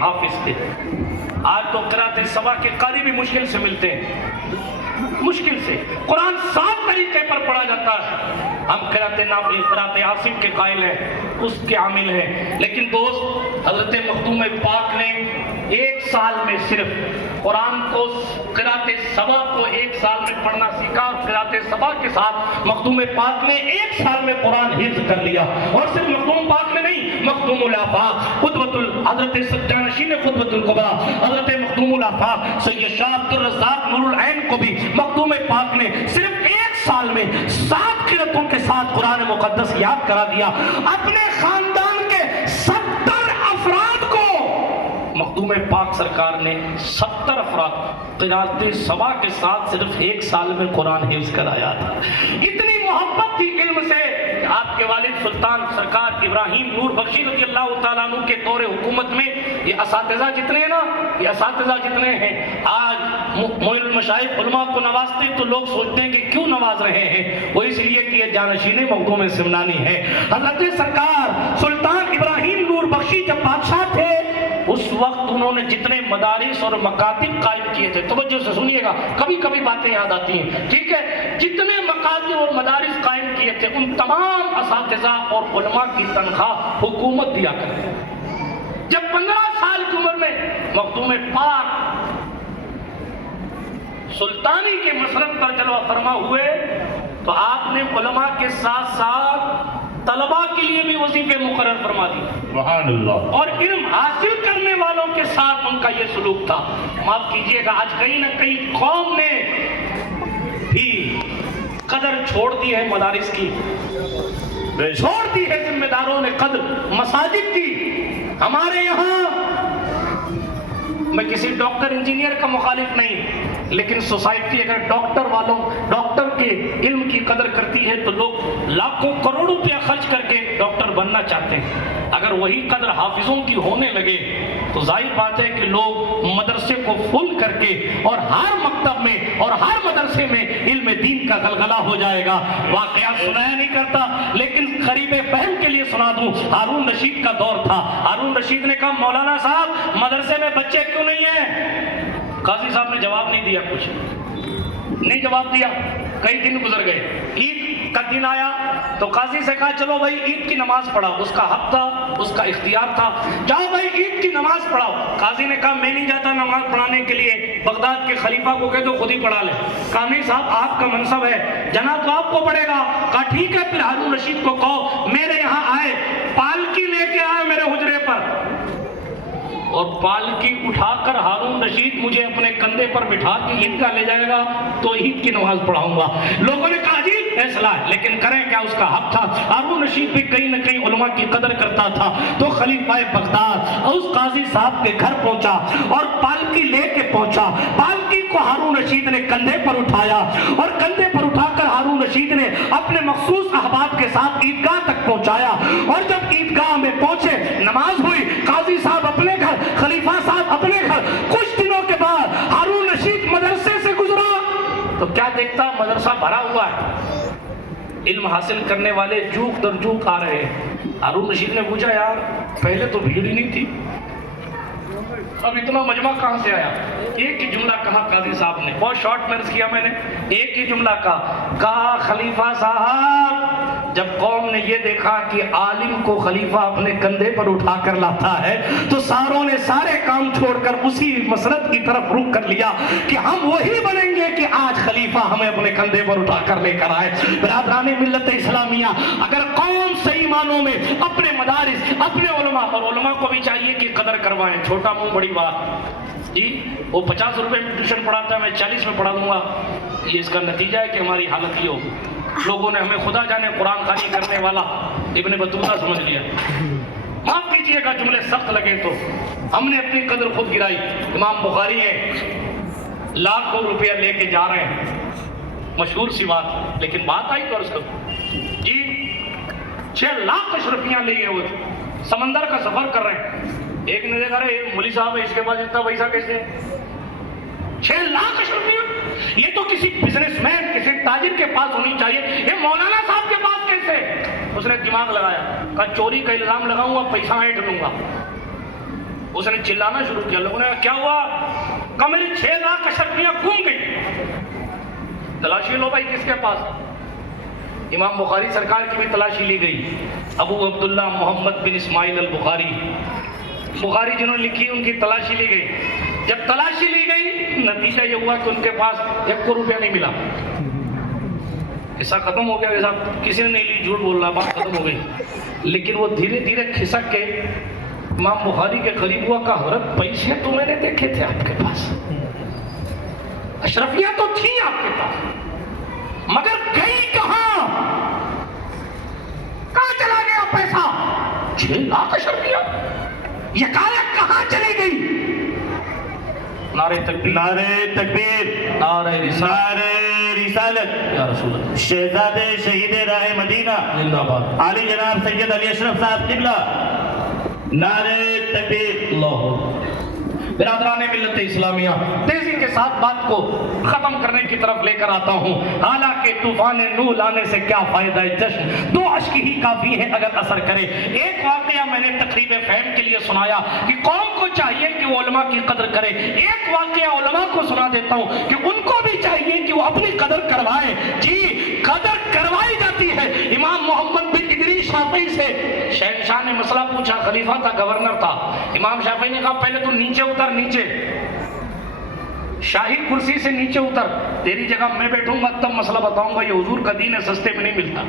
حافظ تھے. آج تو قرأت سبا کے قاری بھی مشکل سے ملتے ہیں, مشکل سے. قرآن 7 طریقے پر پڑھا جاتا ہے. ہم قرأت نافع, قرأت عاصم کے قائل ہیں, اس کے عامل ہیں. لیکن دوست, حضرت مخدوم پاک نے 1 سال میں صرف قرآن کو, قرأت سبا کو 1 سال میں پڑھنا سیکھا. قرأت سبا کے ساتھ مخدوم پاک نے 1 سال میں قرآن حفظ کر لیا. اور صرف مخدوم پاک نے نہیں, مخدوم الآفاق حضرت سجانشین قطبۃ الکبریٰ حضرت مخدوم الآفاق سید شاہ عبد الرزاق نور العین کو بھی مخدوم پاک نے صرف 1 سال میں 7 قرأتوں کے ساتھ قرآن مقدس یاد کرا دیا. اپنے خاندان کے 70 افراد کو مخدوم پاک سرکار نے 70 افراد قرأت سبا کے ساتھ صرف 1 سال میں قرآن حفظ کرایا تھا. اتنی محبت تھی علم سے. آپ کے والد سلطان سرکار ابراہیم نور بخشی رضی اللہ تعالیٰ عنہ کے دور حکومت میں یہ اساتذہ جتنے ہیں نا, یہ اساتذہ جتنے ہیں, آج معین المشائخ علماء کو نوازتے تو لوگ سوچتے ہیں کہ کیوں نواز رہے ہیں. وہ اس لیے کہ یہ جانشین مخدوم سمنانی ہے. حضرت سرکار سلطان ابراہیم نور بخشی جب بادشاہ تھے, اس وقت انہوں نے جتنے مدارس اور مکاتب قائم کیے تھے, توجہ سے سنیے گا, کبھی کبھی باتیں یاد آتی ہیں, ٹھیک ہے, جتنے مکاتب اور مدارس قائم کیے تھے ان تمام اساتذہ اور علماء کی تنخواہ حکومت دیا کرتے. جب 15 سال کی عمر میں مخدوم پاک سلطانی کے مسرت پر جلوہ فرما ہوئے تو آپ نے علماء کے ساتھ ساتھ طلباء کے لیے بھی وظیفے مقرر فرما دی. سبحان اللہ. اور علم حاصل کرنے والوں کے ساتھ ان کا یہ سلوک تھا. معاف کیجئے گا, آج کہیں نہ کہیں قوم نے بھی قدر چھوڑ دی ہے مدارس کی, چھوڑ دی ہے ذمہ داروں نے قدر مساجد کی. ہمارے یہاں, میں کسی ڈاکٹر انجینئر کا مخالف نہیں, لیکن سوسائٹی اگر ڈاکٹر کے علم کی قدر کرتی ہے تو لوگ لاکھوں کروڑوں روپیہ خرچ کر کے ڈاکٹر بننا چاہتے ہیں. اگر وہی قدر حافظوں کی ہونے لگے تو ظاہر بات ہے کہ لوگ مدرسے کو فل کر کے, اور ہر مکتب میں اور ہر مدرسے میں علم دین کا غلغلہ ہو جائے گا. واقعات سنایا نہیں کرتا, لیکن قریب فہم کے لیے سنا دوں. ہارون رشید کا دور تھا. ہارون رشید نے کہا, مولانا صاحب مدرسے میں بچے کیوں نہیں ہیں؟ قاضی صاحب نے جواب نہیں دیا, کچھ نہیں جواب دیا. کئی دن گزر گئے, عید کا دن آیا تو قاضی سے کہا چلو بھائی عید کی نماز پڑھاؤ. اس کا حق تھا, اس کا اختیار تھا, جاؤ بھائی عید کی نماز پڑھاؤ. قاضی نے کہا میں نہیں جاتا نماز پڑھانے کے لیے, بغداد کے خلیفہ کو کہہ دو خود ہی پڑھا لے. کہا نہیں صاحب آپ کا منصب ہے, جانا تو آپ کو پڑے گا. کہا ٹھیک ہے, پھر ہارون رشید کو کہو میرے یہاں آئے, پالکی لے کے آئے میرے حجرے پر, اور پالکی اٹھا کر ہارون رشید مجھے اپنے کندھے پر بٹھا کے عیدگاہ لے جائے گا تو عید کی نماز پڑھاؤں گا. لوگوں نے کہا عجیب فیصلہ ہے, لیکن کریں کیا, اس کا حق تھا. ہارون رشید بھی کہیں نہ کہیں علماء کی قدر کرتا تھا. تو خلیفہ بغداد اس قاضی صاحب کے گھر پہنچا اور پالکی لے کے پہنچا. پالکی کو ہارون رشید نے کندھے پر اٹھایا, اور کندھے پر اٹھا کر ہارون رشید نے اپنے مخصوص احباب کے ساتھ عیدگاہ تک پہنچایا. اور جب عیدگاہ میں پہنچے, نماز ہوئی, قاضی صاحب اپنے گھر, خلیفہ صاحب اپنے گھر. کچھ دنوں کے بعد ہارون رشید مدرسے سے گزرا تو کیا دیکھتا, مدرسہ بھرا ہوا ہے, علم حاصل کرنے والے جوک در جوک آ رہے ہیں. ہارون رشید نے پوچھا یار پہلے تو بھیڑ ہی نہیں تھی, اب اتنا مجمع کہاں سے آیا؟ ایک ہی جملہ کہا قاضی صاحب نے, بہت شارٹ مرض کیا میں نے, ایک ہی جملہ کہا خلیفہ صاحب جب قوم نے یہ دیکھا کہ عالم کو خلیفہ اپنے کندھے پر اٹھا کر لاتا ہے تو ساروں نے سارے کام چھوڑ کر اسی مسرت کی طرف رخ کر لیا کہ ہم وہی بنیں گے کہ آج خلیفہ ہمیں اپنے کندھے پر اٹھا کر لے کر آئے. برادران ملت اسلامیہ, اگر قوم صحیح معنوں میں اپنے مدارس, اپنے علماء, اور علماء کو بھی چاہیے کہ قدر کروائیں, چھوٹا منہ بڑی بات جی, وہ 50 روپے میں ٹیوشن پڑھاتا ہے, میں 40 میں پڑھا دوں گا. یہ اس کا نتیجہ ہے کہ ہماری حالت یہ ہو. لوگوں نے ہمیں خدا جانے قرآن خوانی کرنے والا ابن بطوطہ سمجھ لیا. معاف کیجئے گا جملے سخت لگے تو, ہم نے اپنی قدر خود گرائی. امام بخاری ہیں, لاکھوں روپیہ لے کے جا رہے ہیں, مشہور سی بات, لیکن بات آئی تو عرض کروں جی, 6 لاکھ اشرفیاں لیے ہوئے, سمندر کا سفر کر رہے ہیں. ایک نے دیکھا رہے مولوی صاحب ہے, اس کے پاس اتنا پیسہ کیسے, 6 لاکھ اشرفیاں, یہ تو کسی بزنس مین, کسی تاجر کے پاس ہونی چاہیے, یہ مولانا صاحب کے پاس کیسے؟ اس نے دماغ لگایا, کہا چوری کا الزام لگاؤں گا, پیسہ اینٹ لوں گا. اس نے چلانا شروع کیا. لوگوں نے کہا کیا ہوا؟ کہا میری 6 لاکھ اشرفیاں گم گئی. تلاشی لو بھائی کس کے پاس. امام بخاری سرکار کی بھی تلاشی لی گئی. ابو عبداللہ محمد بن اسماعیل البخاری بخاری جنہوں نے لکھی ان کی تلاشی لی گئی. جب تلاشی لی گئی نتیجہ یہ ہوا کہ ان کے پاس 1 روپیہ نہیں ملا. قصہ ختم ہو گیا. جیسا کسی نے نہیں لی, جھوٹ بول رہا, بات ختم ہو گئی. لیکن وہ دھیرے دھیرے کھسک کے امام بخاری کے قریب ہوا. کہا حضرت پیسے تو میں نے دیکھے تھے آپ کے پاس, اشرفیاں تو تھیں آپ کے پاس, مگر گئی کہاں؟ کہاں چلا گیا پیسہ؟ 6 لاکھ اشرفیاں یہ کہاں چلی گئی؟ نعرہ تکبیر, نعرہ تکبیر, نعرہ رسالت, نعرہ رسالت. یا رسول اللہ, شہزادے شہید راہ مدینہ زندہ باد, علی جناب سید علی اشرف صاحب قبلہ. نعرہ تکبیر. اللہ. برادران ملت اسلامیہ, تیزی کے ساتھ بات کو ختم کرنے کی طرف لے کر آتا ہوں. حالانکہ طوفان نوح لانے سے کیا فائدہ ہے جشن, 2 اشک ہی کافی ہے اگر اثر کرے. ایک واقعہ میں نے تقریب فہم کے لیے سنایا کہ قوم کو چاہیے کہ وہ علماء کی قدر کرے. ایک واقعہ علماء کو سنا دیتا ہوں کہ ان کو بھی چاہیے کہ وہ اپنی قدر کروائے. جی قدر کروائی جاتی ہے. امام محمد بن ادریس شافعی سے شہنشاہ نے مسئلہ پوچھا, خلیفہ تھا, گورنر تھا. امام شافعی نے کہا پہلے تو نیچے اتر, نیچے شاہی کرسی سے نیچے اتر, تیری جگہ میں بیٹھوں گا تب مسئلہ بتاؤں گا. یہ حضور کا دین ہے, سستے میں نہیں ملتا.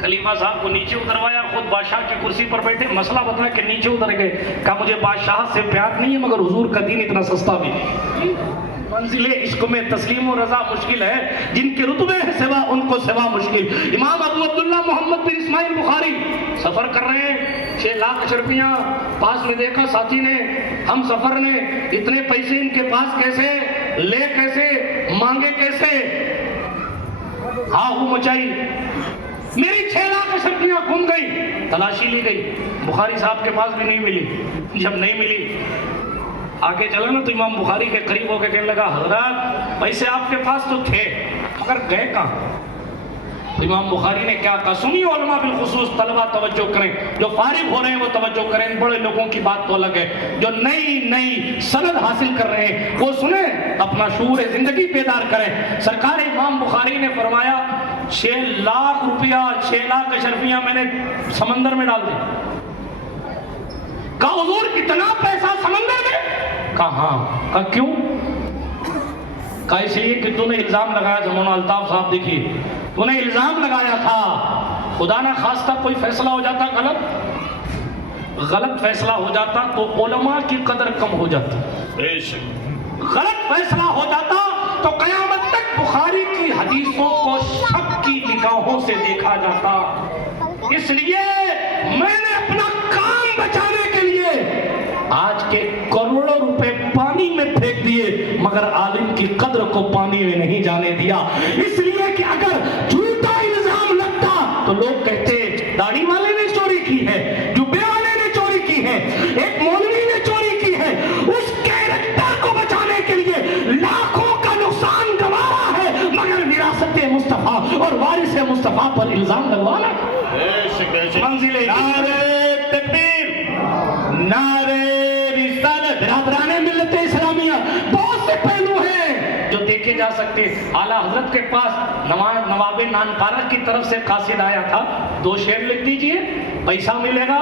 خلیفہ صاحب کو نیچے اتروایا, خود بادشاہ کی کرسی پر بیٹھے, مسئلہ بتایا کہ نیچے اتر گئے. کہا مجھے بادشاہ سے پیار نہیں ہے مگر حضور کا دین اتنا سستا بھی نہیں. منزل عشق میں تسلیم و رضا مشکل ہے, جن کے رتبے ہیں سوا ان کو سوا مشکل. امام ابو عبداللہ محمد بن اسماعیل بخاری سفر کر رہے ہیں, 6 لاکھ اشرفیاں پاس میں دیکھا ساتھی نے, ہم سفر نے, اتنے پیسے ان کے پاس کیسے, لے کیسے, مانگے کیسے, ہاں ہو مچائی. میری 6 لاکھ اشرفیاں گم گئی. تلاشی لی گئی, بخاری صاحب کے پاس بھی نہیں ملی. جب نہیں ملی آگے چلا نا تو امام بخاری کے قریب ہو کے کہنے لگا حضرت پیسے آپ کے پاس تو تھے مگر گئے کہاں؟ امام بخاری نے کیا کہا؟ سنی علماء بالخصوص طلبہ توجہ کریں, جو فارغ ہو رہے ہیں وہ توجہ کریں. بڑے لوگوں کی بات تو الگ ہے, جو نئی سند حاصل کر رہے ہیں وہ سنیں, اپنا شعور زندگی بیدار کریں. سرکار امام بخاری نے فرمایا 6 لاکھ روپیہ, 6 لاکھ اشرفیاں میں نے سمندر میں ڈال دی. کہا حضور اتنا پیسہ سمندر میں؟ کہا ہاں. کہا کیوں؟ کہا اس لیے کہ تو نے الزام لگایا تھا. مولانا الطاف صاحب دیکھیے, تو نے الزام لگایا تھا, خدا نہ خواستہ کوئی فیصلہ ہو جاتا غلط فیصلہ ہو جاتا تو علماء کی قدر کم ہو جاتی. غلط فیصلہ ہو جاتا تو قیامت تک بخاری کی حدیثوں کو شک کی نگاہوں سے دیکھا جاتا. اس لیے میں نے اپنا کام بچانے کے لیے آج کے کروڑوں روپے پانی میں پھینک دیے مگر عالم کی قدر کو پانی میں نہیں جانے دیا. اس لیے کہ اگر جھوٹا الزام لگتا تو لوگ کہتے داڑھی والے نے چوری کی ہے, جبے والے نے چوری کی ہے, ایک مولوی نے چوری کی ہے. اس کیریکٹر کو بچانے کے لیے لاکھوں کا نقصان گوارا ہے مگر وراثت مصطفیٰ اور وارث مصطفیٰ پر الزام لگوانا. منزل نعرہ تکبیر, نعرہ رسالت. برادران ملت اسلامیہ, بہت سے پہلو ہیں جو دیکھے جا سکتے. اعلیٰ حضرت کے پاس نواب نانپارہ کی طرف سے قاصد آیا تھا, 2 شعر لکھ دیجئے, پیسہ ملے گا,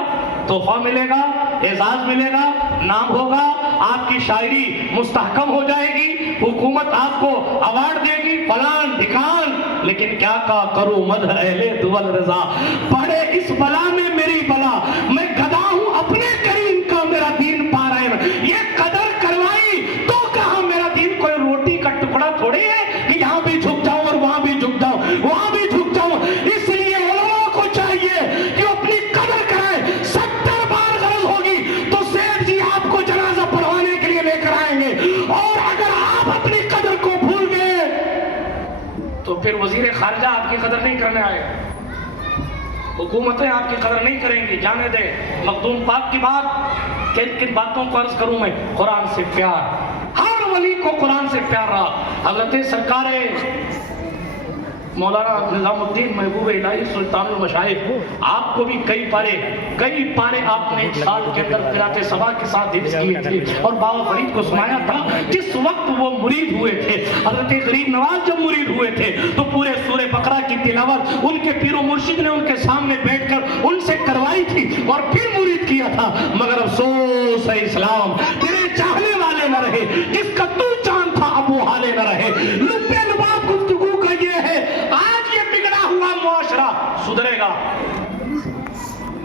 تحفہ ملے گا, اعزاز ملے گا, نام ہوگا, آپ کی شاعری مستحکم ہو جائے گی, حکومت آپ کو ایوارڈ دے گی, فلان ڈھکان. لیکن کیا کہا کرو مدح اہل دول رضا, پڑے اس بلا میں میری بلا, میں گدا ہوں اپنے کریم کا, میرا دین پارائن. یہ قدر کروائی تو کہا میرا دین کوئی روٹی کا ٹکڑا تھوڑی ہے کہ یہاں بھی جھک جاؤں اور وہاں بھی جھک جاؤں, وہاں بھی جھک جاؤں. اس لیے علماء کو چاہیے کہ اپنی قدر کریں. 70 بار غرض ہوگی تو سیٹھ جی آپ کو جنازہ پڑھوانے کے لیے لے کر آئیں گے, اور اگر آپ اپنی قدر کو بھول گئے تو پھر وزیر خارجہ آپ کی قدر نہیں کرنے آئے گا, حکومتیں آپ کی قدر نہیں کریں گی. جانے دے مخدوم پاک کی بات. کن باتوں کو عرض کروں میں؟ قرآن سے پیار, ہر ولی کو قرآن سے پیار رہا. حضرت سرکار مولانا نظام الدین محبوب الہی سلطان المشائخ آپ کو بھی کئی پارے آپ نے ایک سال کے اندر قرات سبا کے ساتھ حفظ کیے تھے اور بابا فرید کو سنایا تھا. جس وقت وہ مرید ہوئے تھے, حضرت غریب نواز جب مرید ہوئے تھے تو پورے سورہ بقرہ کی تلاوت ان کے پیر و مرشد نے ان کے سامنے بیٹھ کر ان سے کروائی تھی اور پھر مرید کیا تھا. مگر افسوس ہے اسلام, تیرے چاہنے والے نہ رہے, جس کا تو چاند تھا اب وہ حالے نہ رہے. لبے لباب گفتگو کا یہ ہے, آج یہ بگڑا ہوا معاشرہ سدھرے گا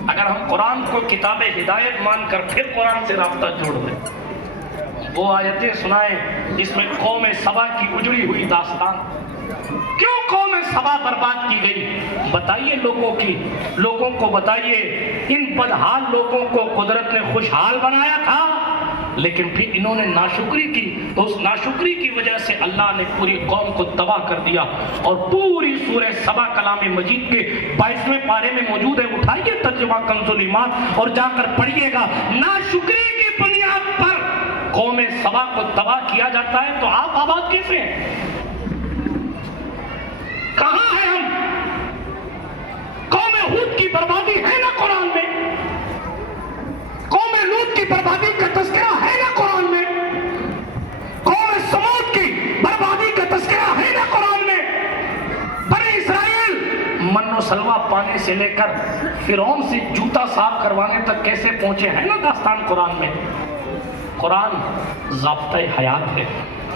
اگر ہم قرآن کو کتاب ہدایت مان کر پھر قرآن سے رابطہ جوڑ دیں. وہ آیتیں سنائیں جس میں قوم سبا کی اجڑی ہوئی داستان, کیوں قوم سبا برباد کی گئی بتائیے لوگوں کو بتائیے. ان بدحال لوگوں کو قدرت نے خوشحال بنایا تھا لیکن پھر انہوں نے ناشکری کی تو اس ناشکری کی وجہ سے اللہ نے پوری قوم کو تباہ کر دیا. اور پوری سورہ سبا کلام مجید کے 22ویں پارے میں موجود ہے, اٹھائیے ترجمہ کنز الایمان اور جا کر پڑھیے گا. ناشکری کی بنیاد پر قوم سبا کو تباہ کیا جاتا ہے تو آپ آباد کیسے ہیں؟ کہاں ہیں ہم؟ قوم ہود کی بربادی ہے نا قرآن میں, قوم لوط کی بربادی کا تذکرہ ہے نا قرآن میں, قوم سمود کی بربادی کا تذکرہ ہے نا قرآن میں. بنی اسرائیل من و سلوہ پانے سے لے کر فرعون سے جوتا صاف کروانے تک کیسے پہنچے ہیں نا داستان قرآن میں. قرآن ضابطۂ حیات ہے.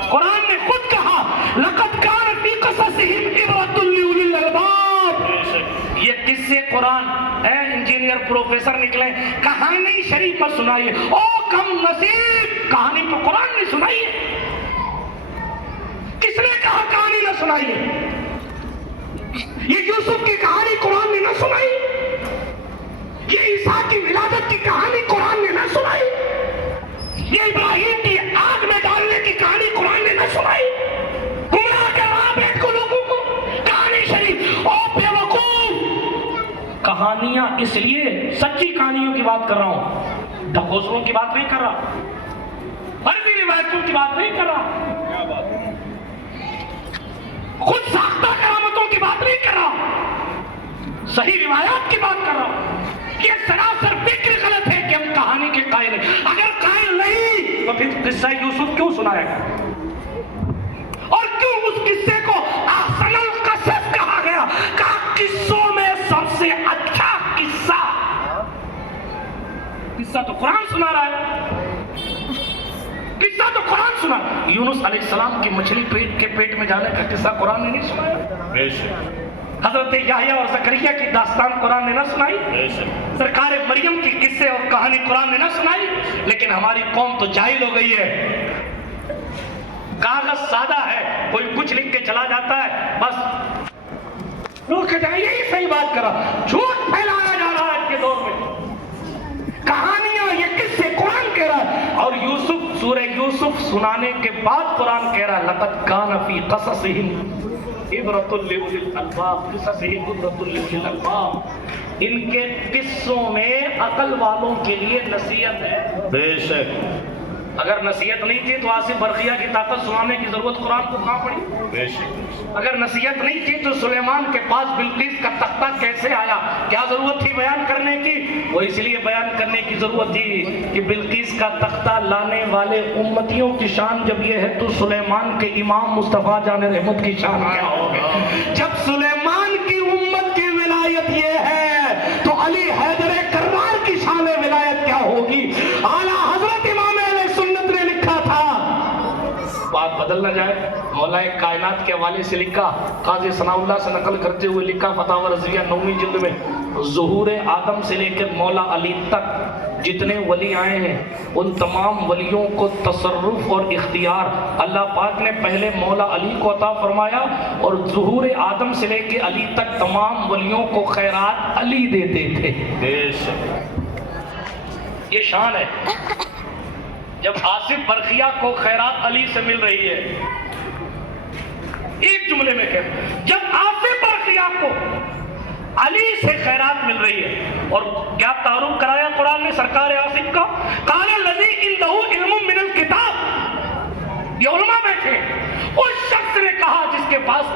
قرآن نے خود کہا لقد کان فی قصصہم عبرۃ لأولی الالباب. یہ قصے قرآن اے انجینئر پروفیسر نکلے, کہانی شریف مت سنائیے. او کم نصیب, کہانی تو قرآن نے سنائی ہے. کس نے کہا کہانی نہ سنائیے؟ یہ یوسف کی کہانی قرآن نے نہ سنائی؟ یہ عیسیٰ کی ولادت کی کہانی قرآن نے نہ سنائی؟ یہ ابراہیم کی آگ میں ڈالنے کی کہانی قرآن نے نہ سنائی؟ گمراہ کر رہا بیٹھ کو لوگوں کو کہانی شریف. او بے وقوف, کہانیاں اس لیے سچی کہانیوں کی بات کر رہا ہوں, ڈھکوسلوں کی بات نہیں کر رہا, فرضی روایتوں کی بات نہیں کر رہا, خود ساختہ کرامتوں کی بات نہیں کر رہا, صحیح روایات کی بات کر رہا ہوں. یہ سراسر فکر غلط ہے کہ ہم کہانی کے قائل ہیں. اگر قائل نہیں تو پھر قصہ یوسف کیوں سنایا گیا اور کیوں اس قصے کو احسن القصص کہا گیا؟ کہا قصوں میں سب سے اچھا قصہ تو قرآن سنا رہا ہے, قصہ تو قرآن سنا. یونس علیہ السلام کی مچھلی کے پیٹ میں جانے کا قصہ قرآن نے نہیں سنایا. حضرت یحییٰ اور زکریا کی داستان قرآن نے نہ سنائی. سرکار مریم کی قصے اور کہانی قرآن نے نہ سنائی. لیکن ہماری قوم تو جاہل ہو گئی ہے. کاغذ سادہ ہے, کوئی کچھ لکھ کے چلا جاتا ہے, بس لوگ کہتے ہیں یہی صحیح بات کرا. جھوٹ پھیلایا جا رہا ہے آج کے دور میں. کہانیاں یہ قصے قرآن کہہ رہا ہے. اور سورہ یوسف سنانے کے بعد قرآن کہہ رہا ہے لقد کان فی قصصہم عبرۃ لأولی الالباب, قصصہم عبرۃ لأولی الالباب. ان کے قصوں میں عقل والوں کے لیے نصیحت ہے. بے شک. اگر نصیحت نہیں تھی تو آصف برقیہ کی طاقت سنانے کی ضرورت قرآن کو کہاں پڑی؟ بے شک. اگر نصیحت نہیں تھی تو سلیمان کے پاس بلقیس کا تختہ کیسے آیا؟ کیا ضرورت تھی بیان کرنے کی؟ وہ اس لیے بیان کرنے کی ضرورت تھی کہ بلقیس کا تختہ لانے والے امتیوں کی شان جب یہ ہے تو سلیمان کے امام مصطفیٰ جان رحمت کی شان کیا ہوگی؟ جب سلیمان کی امت کی ولایت یہ ہے تو علی حیدر کرار کی شان ولایت کیا ہوگی؟ اعلیٰ حضرت امام بات بدل نہ جائے. مولا کائنات کے حوالے سے لکھا, قاضی ثناء اللہ سے نقل کرتے ہوئے لکھا فتاوی رضویہ 9ویں جلد میں, ظہور آدم سے لے کر مولا علی تک جتنے ولی آئے ہیں ان تمام ولیوں کو تصرف اور اختیار اللہ پاک نے پہلے مولا علی کو عطا فرمایا, اور ظہور آدم سے لے کے علی تک تمام ولیوں کو خیرات علی دیتے تھے. یہ شان ہے. جب آصف برقیہ کو خیرات علی سے مل رہی ہے, ایک جملے میں کہتے ہیں جب آصف برقیہ کو علی سے خیرات مل رہی ہے, اور کیا تعارف کرایا قرآن نے سرکار آصف کا؟ قال الذی عنده علم من الکتاب. یہ علماء بیٹھے, اس شخص نے کہا جس کے پاس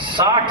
60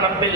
90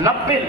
90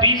20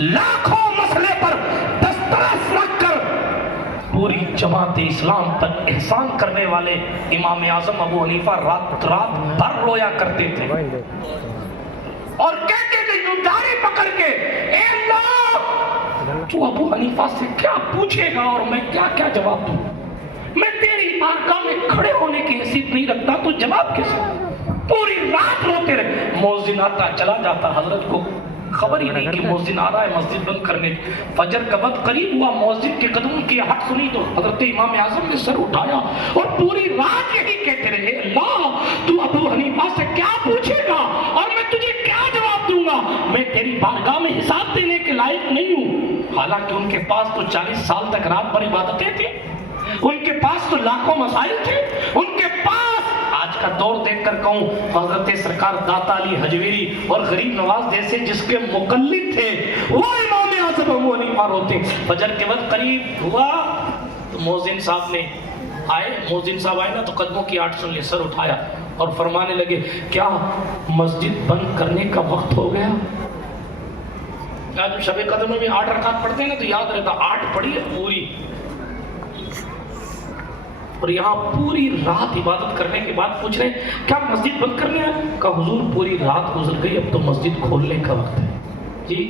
لاکھوں مسئلے پر دسترس رکھ کر پوری جماعت اسلام پر احسان کرنے والے امام اعظم ابو حنیفہ رات رات بھر رویا کرتے تھے اور کہتے تھے یوں داڑھی پکڑ کے، اے اللہ تو ابو حنیفہ سے کیا پوچھے گا اور میں کیا کیا جواب دوں؟ میں تیری بارگاہ میں کھڑے ہونے کی حیثیت نہیں رکھتا تو جواب کیسے؟ پوری رات روتے رہے۔ مؤذن آتا چلا جاتا، حضرت کو خبر ہی نہیں کہ مؤذن آ رہا ہے مسجد بند کرنے۔ فجر کا وقت قریب ہوا، مؤذن کے قدموں کی ہٹ سنی تو حضرت امام اعظم نے سر اٹھایا اور پوری رات یہی کہتے رہے، اللہ تو ابو حنیفہ سے کیا پوچھے گا اور میں تجھے کیا جواب دوں گا؟ میں تیری بارگاہ میں حساب دینے کے لائق نہیں ہوں۔ حالانکہ ان کے پاس تو 40 سال تک رات بھر عبادتیں تھیں، ان کے پاس تو لاکھوں مسائل تھے، ان کے پاس آج کا دور دیکھ کر کہوں حضرت سرکار داتا علی حجویری اور غریب نواز جیسے جس کے مقلد تھے وہ امام اعظم ابو حنیفہ روتے۔ فجر کے وقت قریب ہوا تو مؤذن صاحب نے مؤذن صاحب آئے نا تو قدموں کی آٹ سن لی، سر اٹھایا اور فرمانے لگے، کیا مسجد بند کرنے کا وقت ہو گیا؟ آج شب قدر میں بھی 8 رکعت پڑھتے ہیں نا تو یاد رہتا 8 پڑھی ہے پوری، اور یہاں پوری رات عبادت کرنے کے بعد پوچھ رہے ہیں کیا مسجد بند کرنے ہیں؟ کہا حضور پوری رات گزر گئی، اب تو مسجد کھولنے کا وقت ہے۔ جی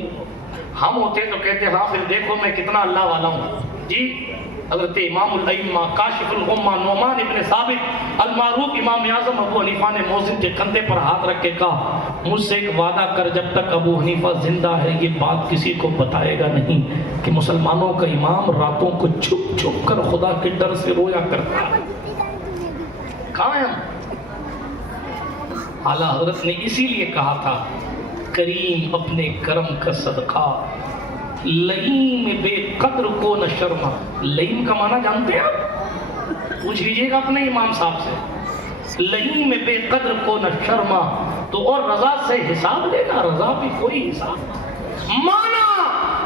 ہم ہوتے تو کہتے ہاں پھر دیکھو میں کتنا اللہ والا ہوں۔ جی حضرت امام الائمہ کاشف الغمہ نعمان ابن ثابت المعروف امام اعظم ابو حنیفہ نے مؤذن کے کندھے پر ہاتھ رکھ کے کہا، مجھ سے ایک وعدہ کر جب تک ابو حنیفہ زندہ ہے یہ بات کسی کو بتائے گا نہیں کہ مسلمانوں کا امام راتوں کو چھپ چھپ کر خدا کے ڈر سے رویا کرتا ہے۔ کہاں ہیں ہم؟ اعلیٰ حضرت نے اسی لیے کہا تھا، کریم اپنے کرم کا صدقہ لئیم بے قدر کو نہ شرما۔ لئیم کا معنی جانتے ہیں آپ؟ پوچھ لیجئے گا اپنے امام صاحب سے، لئیم بے قدر کو نہ شرما، تو اور رضا سے حساب لینا، رضا بھی کوئی حساب مانا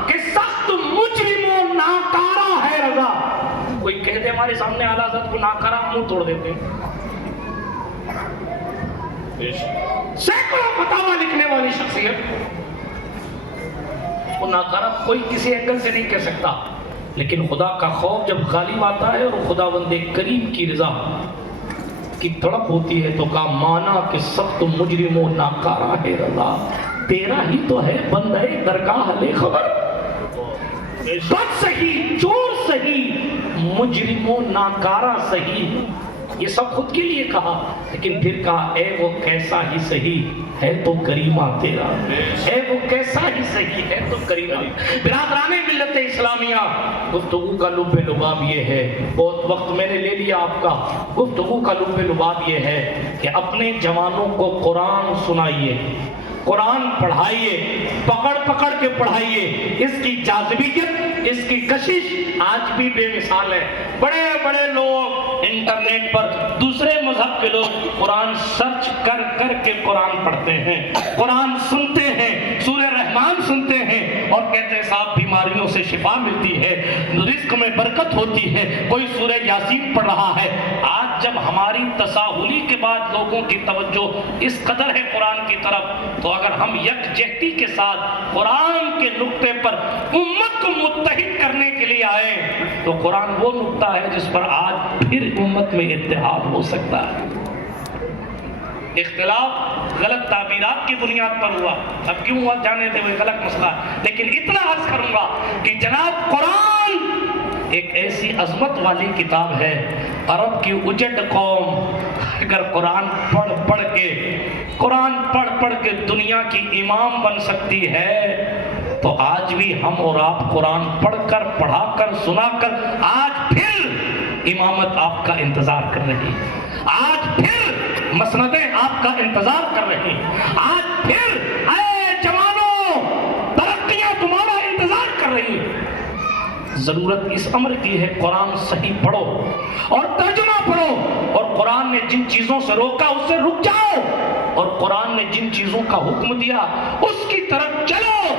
کہ سخت مجرم و ناکارہ ہے رضا۔ کوئی کہہ دے ہمارے سامنے اعلیٰ حضرت کو ناکارہ، منہ توڑ دیتے ہیں۔ سینکڑوں فتاویٰ لکھنے والی شخصیت ناکارہ کوئی کسی اینگل سے نہیں کہہ سکتا، لیکن خدا کا خوف جب غالب آتا ہے اور خداوند کریم کی رضا کی تڑپ ہوتی ہے تو کہا مانا کہ سخت مجرم و ناکارہ ہے رضا، تیرا ہی تو ہے بندے درگاہ لے خبر، بد سہی چور سہی مجرم و ناکارہ سہی، یہ سب خود کے لیے کہا، لیکن پھر کہا اے وہ کیسا ہی سہی ہے تو کریمہ تیرا، اے وہ کیسا ہی سہی ہے تو کریمہ۔ برادران ملت اسلامیہ، گفتگو کا لب لباب یہ ہے، بہت وقت میں نے لے لیا آپ کا، گفتگو کا لب لباب یہ ہے کہ اپنے جوانوں کو قرآن سنائیے، قرآن پڑھائیے، پکڑ پکڑ کے پڑھائیے، اس کی جاذبیت، اس کی کشش آج بھی بے مثال ہے۔ بڑے بڑے لوگ انٹرنیٹ پر دوسرے مذہب کے لوگ قرآن سرچ کر کر کے قرآن پڑھتے ہیں، قرآن سنتے ہیں، سورہ رحمان سنتے ہیں اور کہتے ہیں صاحب بیماریوں سے شفا ملتی ہے، رزق میں برکت ہوتی ہے، کوئی سورہ یاسین پڑھ رہا ہے۔ آج جب ہماری تساہلی کے بعد لوگوں کی توجہ اس قدر ہے قرآن کی طرف، تو اگر ہم یکجہتی کے ساتھ قرآن کے نقطے پر امت کو متحد کرنے کے لیے آئے تو قرآن وہ نقطہ ہے جس پر آج پھر امت میں اتحاد ہو سکتا ہے۔ اختلاف غلط تعبیرات کی بنیاد پر ہوا، اب کیوں ہوا جانے دے، وہ غلط مسئلہ ہے، لیکن اتنا عرض کروں گا کہ جناب قرآن ایک ایسی عظمت والی کتاب ہے، عرب کی اجڑ قوم اگر قرآن پڑھ پڑھ کے دنیا کی امام بن سکتی ہے تو آج بھی ہم اور آپ قرآن پڑھ کر، پڑھا کر، سنا کر آج پھر امامت آپ کا انتظار کر رہی، آج پھر مسندیں آپ کا انتظار کر رہی، آج پھر اے جوانوں ترقیاں تمہارا انتظار کر رہی۔ ضرورت اس امر کی ہے قرآن صحیح پڑھو اور ترجمہ پڑھو، اور قرآن نے جن چیزوں سے روکا اس سے رک جاؤ، اور قرآن نے جن چیزوں کا حکم دیا اس کی طرف چلو،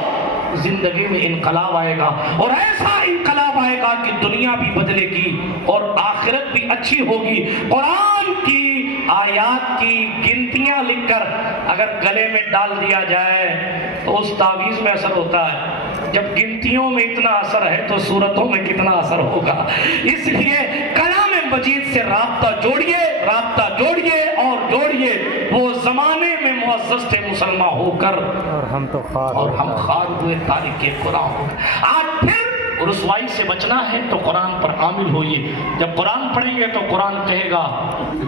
زندگی میں انقلاب آئے گا، اور ایسا انقلاب آئے گا کہ دنیا بھی بدلے گی اور آخرت بھی اچھی ہوگی۔ قرآن کی آیات کی گنتیاں لکھ کر اگر گلے میں ڈال دیا جائے تو اس تعویذ میں اثر ہوتا ہے، جب گنتیوں میں اتنا اثر ہے تو صورتوں میں کتنا اثر ہوگا. اس لیے کلام مجید سے رابطہ جوڑیے اور جوڑیے. وہ زمانے میں معزز تھے مسلمان ہو کر اور ہم خار ہوئے تارک قرآن ہو کر. آج پھر رسوائی سے بچنا ہے تو قرآن پر عامل ہوئیے. جب قرآن پڑھیں گے تو قرآن کہے گا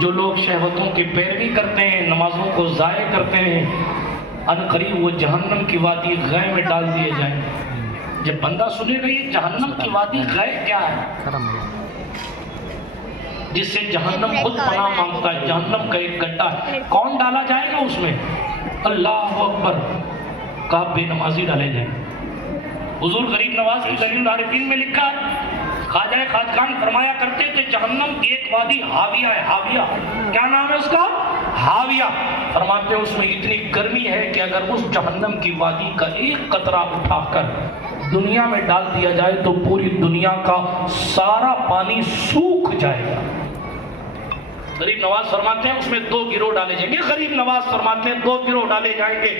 جو لوگ شہوتوں کی پیروی کرتے ہیں، نمازوں کو ضائع کرتے ہیں، ان قریب وہ جہنم کی وادی غے میں ڈال دیے جائیں. جب بندہ سنے گا یہ جہنم کی وادی غے کیا ہے، جس سے جہنم خود پناہ مانگتا ہے، جہنم کا ایک گڈھا ہے، کون ڈالا جائے گا اس میں؟ اللہ اکبر. کہا بے نمازی ڈالے جائیں. حضور غریب نواز کی دلیل العارفین میں لکھا ہے خواجہ خواجگان فرمایا کرتے تھے جہنم کی ایک وادی حاویہ ہے. حاویہ کیا نام ہے اس کا؟ حاویہ. فرماتے ہیں اس میں اتنی گرمی ہے کہ اگر اس جہنم کی وادی کا ایک قطرہ اٹھا کر دنیا میں ڈال دیا جائے تو پوری دنیا کا سارا پانی سوکھ جائے گا. غریب نواز فرماتے ہیں اس میں 2 گروہ ڈالے جائیں گے. غریب نواز فرماتے ہیں 2 گروہ ڈالے جائیں گے.